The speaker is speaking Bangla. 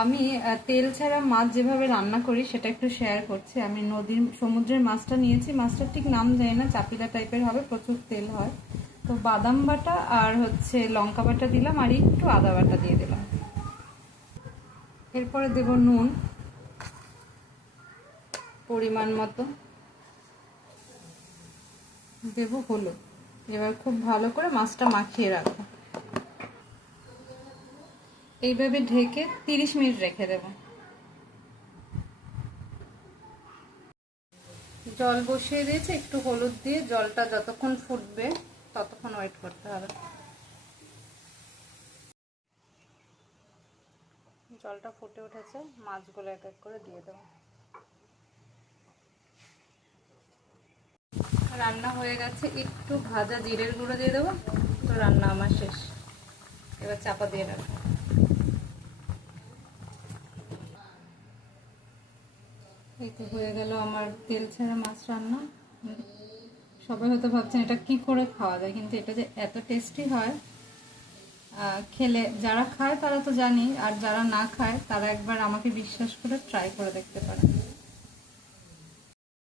আমি তেল ছাড়া মাছ যেভাবে রান্না করি সেটা একটু শেয়ার করছি। আমি সমুদ্রের মাছটা নিয়েছি, মাছটার ঠিক নাম জানি না, চাপিলা টাইপের হবে, প্রচুর তেল হয়। তো বাদাম বাটা আর হচ্ছে লঙ্কা বাটা দিলাম, আর একটু আদা বাটা দিয়ে দিলাম। এরপরে দেব নুন পরিমাণ মতো, দেব হলুদ। এবার খুব ভালো করে মাছটা মাখিয়ে রাখবো। এইভাবে ঢেকে 30 মিনিট রেখে দেব। জল বসিয়ে দিয়েছি, একটু হলুদ দিয়ে জলটা যতক্ষণ ফুটবে ততক্ষণ ওয়েট করতে হবে। জলটা ফুটে উঠেছে, মাছগুলো এক এক করে দিয়ে দেবো। রান্না হয়ে গেছে, একটু ভাজা জিরের গুঁড়ো দিয়ে দেবো। তো রান্না আমার শেষ, এবার চাপা দিয়ে রাখবো। এই তো হয়ে গেল আমার তেল ছাড়া মাছ রান্না। সবাই হয়তো ভাবছেন এটা কি করে খাওয়া যায়, কিন্তু এটা যে এত টেস্টি হয় খেলে, যারা খায় তারা তো জানি, আর যারা না খায় তারা একবার আমাকে বিশ্বাস করে ট্রাই করে দেখতে পারে।